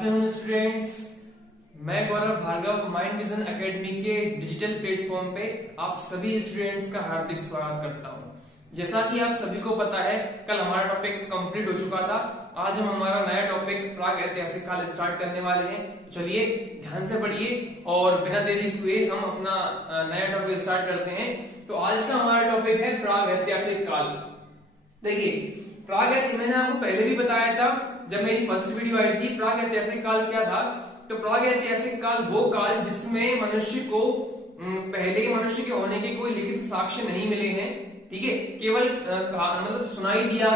Afternoon students, मैं गौरव Bhargava mind vision academy के digital platform पे आप सभी स्टूडेंट्स का हार्दिक स्वागत करता हूं। जैसा कि आप सभी को पता है, कल हमारा टॉपिक कंप्लीट हो चुका था। आज हम हमारा नया टॉपिक प्राग ऐतिहासिक काल स्टार्ट करने वाले हैं। चलिए ध्यान से पढ़िए और बिना देरी हुए हम अपना नया टॉपिक स्टार्ट करते हैं। तो आज का हमारा टॉपिक है प्राग ऐतिहासिक काल। देखिए, प्राग मैंने आपको पहले भी बताया था जब मेरी फर्स्ट वीडियो आई थी, प्राग ऐतिहासिक काल क्या था। तो प्राग ऐतिहासिक काल वो काल जिसमें मनुष्य को पहले मनुष्य के होने के कोई लिखित साक्ष्य नहीं मिले हैं, ठीक है। केवल मतलब सुनाई दिया,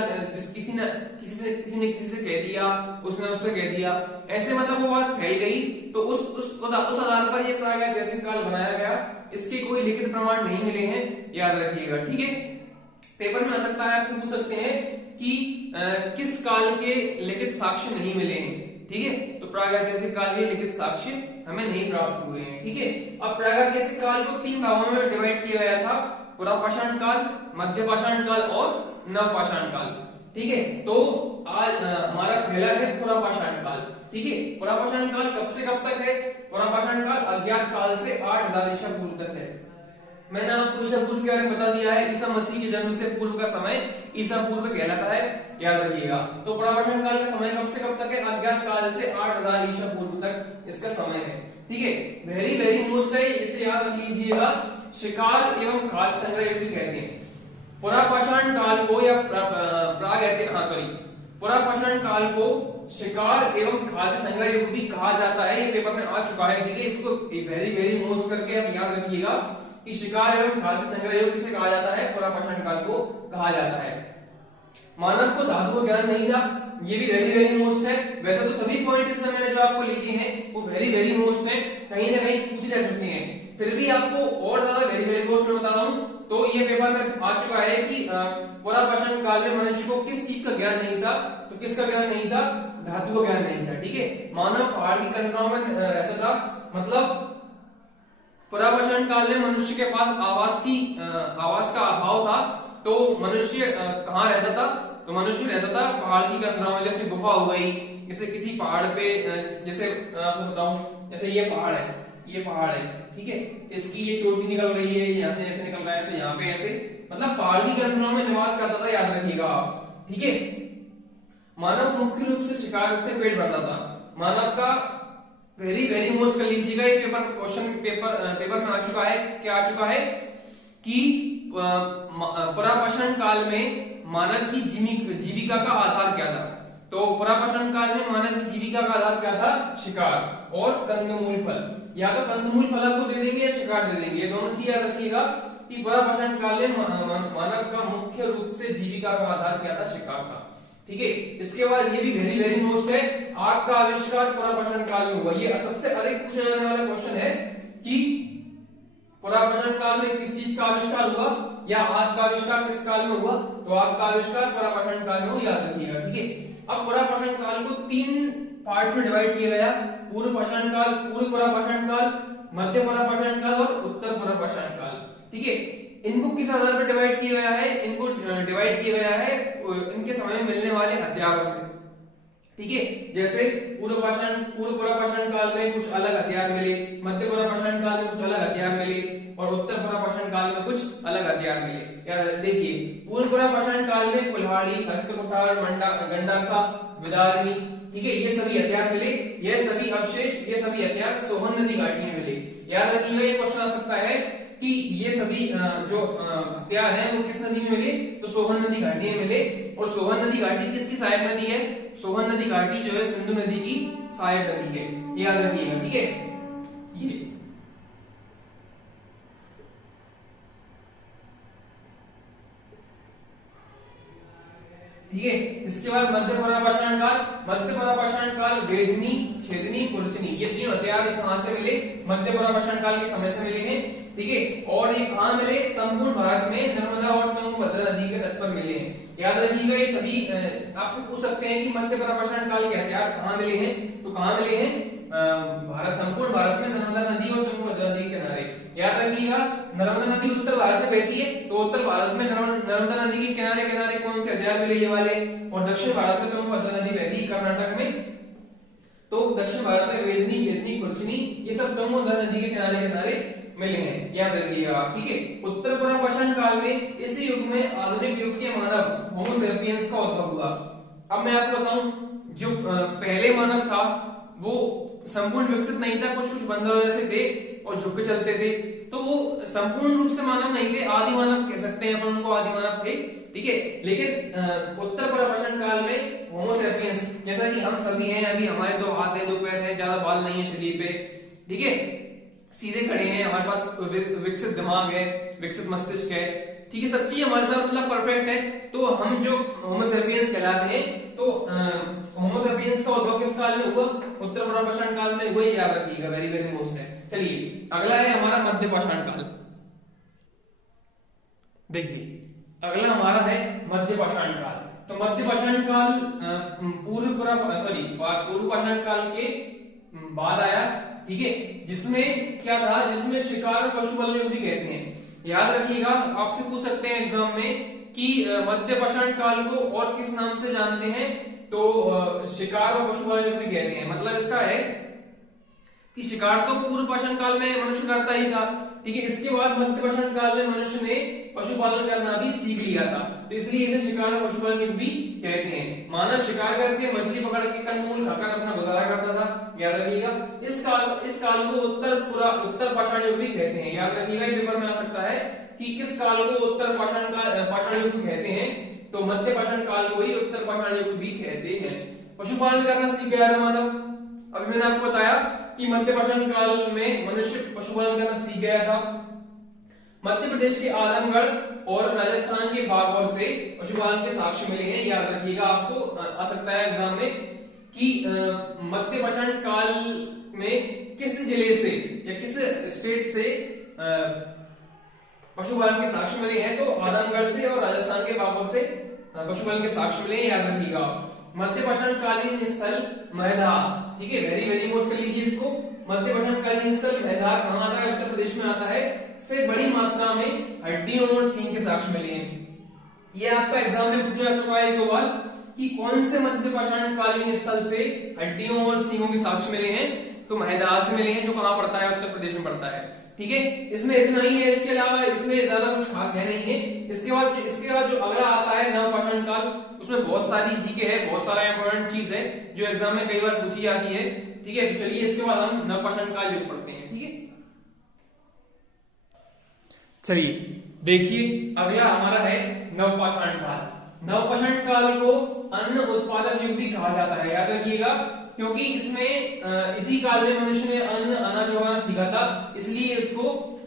किसी ने किसी से कह दिया, उसने उससे कह दिया, ऐसे मतलब वो बात फैल गई। तो उस आधार पर ये प्राग ऐतिहासिक काल बनाया गया। इसके कोई लिखित प्रमाण नहीं मिले हैं, याद रखिएगा, ठीक है। पेपर में आ सकता है, आपसे पूछ सकते हैं कि किस काल के लिखित साक्ष्य नहीं मिले हैं, ठीक है। तो प्राग ऐतिहासिक काल के लिखित साक्ष्य हमें नहीं प्राप्त हुए हैं, ठीक है। अब प्राग ऐतिहासिक काल को 3 भागों में डिवाइड किया गया था: पुरापाषाण काल, मध्यपाषाण काल और नवपाषाण काल, ठीक है। तो आज हमारा पहला है पुरापाषाण काल, ठीक है। पुरापाषाण काल कब से कब तक है? पुरापाषाण काल अज्ञात काल से 8000 ईसा पूर्व तक है। मैंने आपको ईसा पूर्व के बारे में बता दिया है। ईसा मसीह के जन्म से पूर्व का समय ईसा पूर्व कहलाता है, याद रखिएगा। तो पुरापाषाण काल का समय कब से कब तक है? अज्ञात काल से 8000 ईसा पूर्व तक इसका समय है, ठीक है। वेरी वेरी मोस्ट है, इसे याद रख लीजिएगा। शिकार एवं खाद्य संग्रह भी कहते हैं पुरापाषाण काल को, या पुरापाषाण काल को शिकार एवं खाद्य संग्रह युग भी कहा जाता है। ये पेपर में आ चुका है, ठीक है। इसको वेरी वेरी मोस्ट करके आप याद रखिएगा कि शिकार एवं खाद्य संग्रह युग किसे कहा जाता है? पुरापाषाण काल को कहा जाता है। मानव को धातु का ज्ञान नहीं था, ये भी वेरी वेरी मोस्ट है। वैसे तो सभी पॉइंट इसमें मैंने जो आपको लिखे हैं वो वेरी वेरी मोस्ट है, कहीं ना कहीं पूछे जा चुके हैं। फिर भी आपको और ज्यादा वेरी वेरी मोस्ट में बता रहा हूं। तो ये पेपर में आ चुका है कि पुरापाषाण काल में मनुष्य को किस चीज का ज्ञान नहीं था? तो किसका ज्ञान नहीं था? धातु का ज्ञान नहीं था, ठीक है। मानव पहाड़ की कनराओं में रहता था, मतलब पुरापाषाण काल में मनुष्य के पास आवास का अभाव था। तो मनुष्य कहाँ रहता था? तो मनुष्य रहता था पहाड़ की कनराओं में। जैसे गुफा हो गई, जैसे किसी पहाड़ पे, जैसे आपको बताऊं, जैसे ये पहाड़ है, ये पहाड़ है, ठीक है। इसकी ये चोटी निकल रही है, यहाँ से ऐसे निकल रहा है, तो यहाँ पे ऐसे, मतलब पहाड़ की कनराओं में निवास करता था, याद रखिएगा आप, ठीक है। मानव मुख्य रूप से शिकार से पेट भरता था। मानव का वेरी वेरी मोस्ट कर लीजिएगा, ये पेपर में आ चुका है। क्या आ चुका है कि पुरापाषाण काल में मानव की जीविका का आधार क्या था? तो पुरापाषाण काल में मानव की जीविका का आधार क्या था? शिकार और कंदमूल फल। या तो कंदमूल फल आपको दे देंगे या शिकार दे देंगे, दोनों चीज याद रखिएगा कि पुरापाषाण काल में मानव का मुख्य रूप से जीविका का आधार क्या था? शिकार था, ठीक है। इसके बाद ये भी वेरी वेरी मोस्ट है, आग का आविष्कार पुरापाषाण काल में हुआ। ये सबसे अधिक पूछा जाने वाला क्वेश्चन है कि पुरापाषाण काल में किस चीज का आविष्कार हुआ, या आग का आविष्कार किस काल में हुआ? तो आग का आविष्कार पुरापाषाण काल में हुआ, याद रखिएगा, ठीक है। अब पुरापाषाण काल को 3 पार्ट्स में डिवाइड किया गया: पूर्व पाषाण काल, पूर्व पुरापाषाण काल, मध्य पुरापाषाण काल और उत्तर पुरापाषाण काल, ठीक है। इनको किस आधार पर डिवाइड किया गया है? इनको डिवाइड किया गया है इनके समय में मिलने वाले हथियारों से, ठीक है। जैसे पूर्व पुरापाषाण काल में कुछ अलग हथियार मिले, मध्य पुरापाषाण काल में कुछ अलग हथियार मिले और उत्तर पुरापाषाण काल में कुछ अलग हथियार मिले। यार देखिए, पूर्व पुरापाषाण काल में कुल्हाड़ी, हस्तकुठार, गंडासा, विदारणी, ठीक है, ये सभी हथियार मिले। ये सभी अवशेष, ये सभी हथियार सोहन नदी घाटी में मिले। याद रखिएगा, ये क्वेश्चन आ सकता है कि ये सभी जो हथियार हैं वो किस नदी में मिले? तो सोहन नदी घाटी में मिले। और सोहन नदी घाटी किसकी सहायक नदी है? सोहन नदी घाटी जो है सिंधु नदी की सहायक नदी है, याद रखिएगा, ठीक है। ये ठीक है। इसके बाद मध्य पुरापाषाण काल। मध्य पुरापाषाण काल वेदनी, छेदनी, कुर्चनी, ये 3 हथियार कहां से मिले? मध्य पुरापाषाण काल के समय से मिले हैं, ठीक है। और ये कहां मिले? संपूर्ण भारत में नर्मदा और तुंगभद्रा नदी के तट पर मिले हैं, याद रखिएगा। ये सभी आपसे पूछ सकते हैं कि मध्य पुरापाषाण काल के हथियार कहां मिले हैं? तो कहां मिले हैं? संपूर्ण भारत में नर्मदा नदी और तुंगभद्रा नदी के किनारे। याद रखिएगा, नर्मदा नदी उत्तर भारत में बहती है, तो उत्तर भारत में नर्मदा नदी के किनारे किनारे कौन से हथियार मिले? ये वाले। और दक्षिण भारत में तुंगभद्रा नदी बहती है, कर्नाटक में। तो दक्षिण भारत में वेदनी, शेतनी, खुरचनी ये सब गंगोदर नदी के किनारे किनारे मिले हैं, याद रखिएगा। ठीक है, उत्तर पूर्व पाषाण काल में इस युग में आधुनिक युग के मानव होमो सेपियंस का उद्भव हुआ। अब मैं आपको बताऊं, जो पहले मानव था वो संपूर्ण विकसित नहीं था, कुछ कुछ बंदरों जैसे थे और झुक के चलते थे, तो वो संपूर्ण रूप से मानव नहीं थे, आदि मानव कह सकते हैं अपन उनको, आदि मानव थे। ठीक है, लेकिन उत्तर पूर्व पाषाण काल में होमो सेपियंस जैसा कि हम सभी हैं, अभी हमारे 2 हाथ हैं, 2 पैर हैं, ज्यादा बाल नहीं है शरीर पे, ठीक है, सीधे खड़े हैं, हमारे पास विकसित दिमाग है, विकसित मस्तिष्क है, ठीक है, सब चीज हमारे साथ मतलब परफेक्ट है, तो हम जो होमो सेपियंस कहलाते हैं। तो होमो सेपियंस का उद्भव किस काल में हुआ? उत्तर पूर्व पाषाण काल में हुआ, याद रखिएगा, वेरी वेरी मोस्ट है। चलिए अगला है हमारा मध्य पाषाण काल। देखिए अगला हमारा है मध्य पाषाण काल। तो मध्य पाषाण काल पूर्व पाषाण काल के बाद आया, ठीक है, जिसमें क्या था, जिसमें शिकार और पशुपालन युग भी कहते हैं। याद रखिएगा, आपसे पूछ सकते हैं एग्जाम में कि मध्य पाषाण काल को और किस नाम से जानते हैं, तो शिकार और पशुपालन युग भी कहते हैं। मतलब इसका है कि शिकार तो पूर्व पाषाण काल में मनुष्य करता ही था, ठीक है, इसके बाद मध्य पाषाण काल में मनुष्य ने पशुपालन करना भी सीख लिया था, तो इसलिए इसे शिकार और पशुपालन युग भी कहते हैं। मानव शिकार करके मछली पकड़ के कंदमूल खाकर अपना गुजारा करता था, याद रखिएगा। इस काल को उत्तर पाषाण युग भी कहते हैं, याद रखिएगा, पेपर में आ सकता है कि किस काल को उत्तर पाषाण युग कहते हैं, तो मध्य पाषाण काल को ही उत्तर पाषाण युग भी कहते हैं। पशुपालन करना सीख गया था मानव। अभी मैंने आपको बताया कि मध्य पाषाण काल में मनुष्य पशुपालन करना सीख गया था। मध्य प्रदेश के आजमगढ़ और राजस्थान के बागौर से पशुपालन के साक्ष्य मिले हैं, याद रखिएगा, आपको आ सकता है एग्जाम में कि मध्य पाषाण काल में किस जिले से या किस स्टेट से पशुपालन के साक्ष्य मिले हैं, तो आजमगढ़ से और राजस्थान के बागौर से पशुपालन के साक्ष्य मिले हैं, याद रखिएगा। मध्य पाषाण कालीन स्थल महदा, ठीक है, वेरी वेरी मोस्ट कर लीजिए इसको। मध्य पाषाण कालीन स्थल महदा कहां आता है? उत्तर प्रदेश में आता है। से बड़ी मात्रा में हड्डियों और सींग के साक्ष्य मिले हैं। ये आपका एग्जाम में पूछा जा चुका है 2 बार कि कौन से मध्य पाषाण कालीन स्थल से हड्डियों और सींगों के साक्ष्य मिले हैं, तो महदा से मिले हैं, जो कहां पड़ता है? उत्तर प्रदेश में पड़ता है, ठीक है। इसमें इतना ही है, इसके अलावा इसमें ज्यादा कुछ खास है नहीं है। इसके बाद जो अगला आता है नव पाषाण काल, उसमें बहुत सारी जीके है, बहुत सारा इंपॉर्टेंट चीज है जो एग्जाम में कई बार पूछी जाती है, ठीक है। चलिए इसके बाद हम नव पाषाण काल युग पढ़ते हैं, ठीक है। चलिए देखिए अगला हमारा है नव पाषाण काल। नव पाषाण काल को अन्न उत्पादक युग भी कहा जाता है, याद रखिएगा, क्योंकि इसमें इसी काल में मनुष्य ने अनाज उगाना सीखा था, इसलिए इसको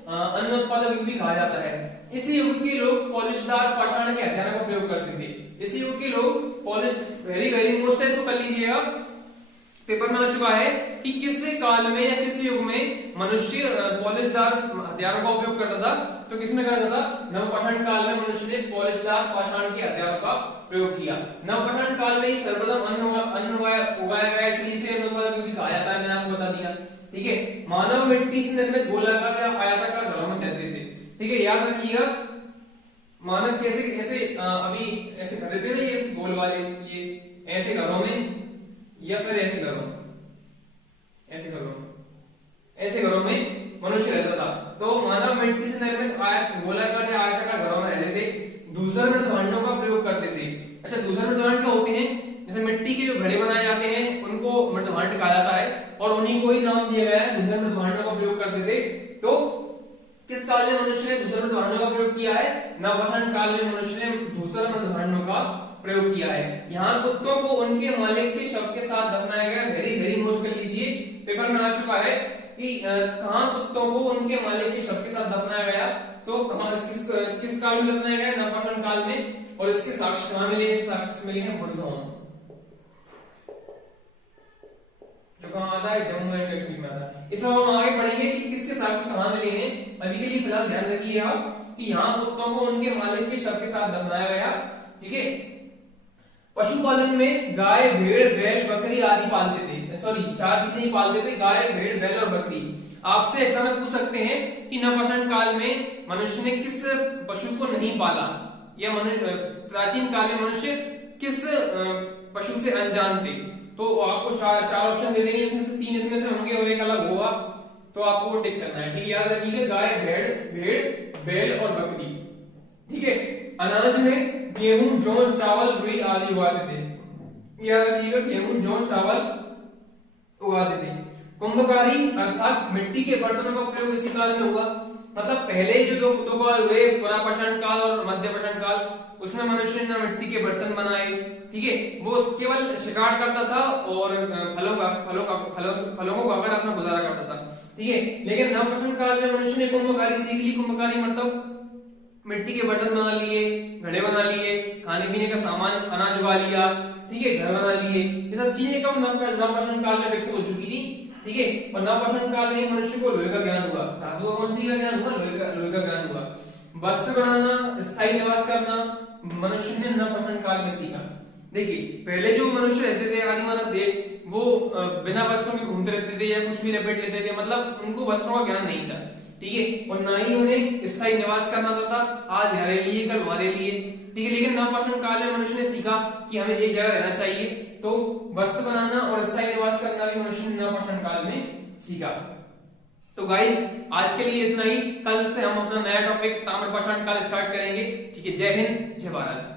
अन्न उत्पादक युग भी कहा जाता है। इस युग के लोग पॉलिशदार पाषाण के हथियारों का प्रयोग करते थे। इस युग के लोग वेरी वेरी मोस्ट है, इसको कर लीजिएगा, पेपर में आ चुका है कि किस काल में या किस युग में मनुष्य पॉलिशदार हथियारों का उपयोग करता था, तो किसमें करता था? नव पाषाण काल में मनुष्य ने पॉलिशदार पाषाण के हथियारों का प्रयोग किया। नव पाषाण काल में ही सर्वप्रथम अन्न उगाया गया, इसलिए इसे अन्न उत्पादक युग कहा जाता है, मैंने आपको बता दिया, ठीक है। मानव मिट्टी से निर्मित गोलाकार या आयताकार घरों में रहते थे, ठीक है, याद रखिएगा। मानव कैसे ऐसे अभी ऐसे घर रहते थे, ये गोल वाले, ये ऐसे घरों में या फिर ऐसे घरों में मनुष्य रहता था। तो मानव मिट्टी से निर्मित गोलाकार या आयताकार घरों में रहते थे। दूसर मृदभांडों का प्रयोग करते थे। अच्छा, दूसर मृदभांड क्या होते हैं? जैसे मिट्टी के जो घड़े बनाए जाते हैं उनको मृदभांड कहा जाता है, और उन्हीं को ही नाम दिया गया है, दूसर मृदभांडों का प्रयोग करते थे। तो किस काल में मनुष्य ने दूसर मृदभांडों का प्रयोग किया है? नव पाषाण काल में मनुष्य ने दूसर मृदभांडों का प्रयोग किया है। यहाँ कुत्तों को उनके मालिक के शव के साथ दफनाया गया, वेरी वेरी मोस्ट कर लीजिए, पेपर में आ चुका है कि कहाँ कुत्तों को उनके मालिक के शव के साथ दफनाया गया, तो किस काल में दफनाया गया? नव पाषाण काल में। और इसके साक्ष्य कहाँ मिले? साक्ष्य मिले हैं बुरज़होम, जो कहाँ आता है? जम्मू एंड कश्मीर में आता है। इस हम आगे पढ़ेंगे कि किसके साक्ष्य कहाँ मिले हैं। अभी के लिए फिलहाल ध्यान रखिए आप कि यहाँ कुत्तों को उनके मालिक के शव के साथ दफनाया गया, ठीक है। पशुपालन में गाय, भेड़, बैल, बकरी आदि पालते थे। 4 चीजें ही पालते थे, गाय, भेड़, बैल और बकरी। आपसे एग्जाम में पूछ सकते हैं कि नवपाषाण काल में मनुष्य ने किस पशु को नहीं पाला, या प्राचीन काल में मनुष्य किस पशु से अनजान थे, तो आपको चार ऑप्शन दे देंगे, इसमें से 3 इसमें से होंगे और एक अलग होगा, तो आपको वो टिक करना है। ठीक है, याद रखिएगा गाय, भेड़, बैल और बकरी। ठीक है, अनाज में गेहूं, जौ, चावल, रुई आदि उगाते थे। याद रखिएगा, गेहूं, जौ, चावल उगाते थे। कुंभकारी अर्थात मिट्टी के बर्तनों का प्रयोग इसी काल में हुआ। मतलब पहले जो दो काल हुए, पुरापाषाण काल और मध्यपाषाण काल, उसमें मनुष्य ने मिट्टी के बर्तन बनाए। ठीक है, वो केवल शिकार करता था और फलों को खाकर अपना गुजारा करता था। ठीक है, लेकिन नवपाषाण काल में मनुष्य ने कुंभकारी सीख ली। कुंभकारी मतलब मिट्टी के बर्तन बना लिए, घड़े बना लिए, खाने पीने का सामान, अनाज उगा लिया। ठीक है, घर बना लिए। ये सब चीजें कब नवपाषाण काल में विकसित हो चुकी थी। ठीक है, और नवपाषाण काल में मनुष्य को लोहे का ज्ञान हुआ। धातु का कौन सी का ज्ञान हुआ? लोहे का ज्ञान हुआ। वस्त्र बनाना, स्थायी निवास करना मनुष्य ने नवपाषाण काल में सीखा। देखिए, पहले जो मनुष्य रहते थे, आदि मानव थे, वो बिना वस्त्रों के घूमते रहते थे या कुछ भी लपेट लेते थे। मतलब उनको वस्त्रों का ज्ञान नहीं था। ठीक है, और ना ही उन्हें स्थायी निवास करना था। आज हमारे लिए, कल हमारे लिए। ठीक है, लेकिन नवपाषाण काल में मनुष्य ने सीखा कि हमें एक जगह रहना चाहिए, तो वस्त्र बनाना और स्थायी निवास करना भी मनुष्य ने नवपाषाण काल में सीखा। तो गाइस, आज के लिए इतना ही। कल से हम अपना नया टॉपिक ताम्रपाषाण काल स्टार्ट करेंगे। ठीक है, जय हिंद, जय भारत।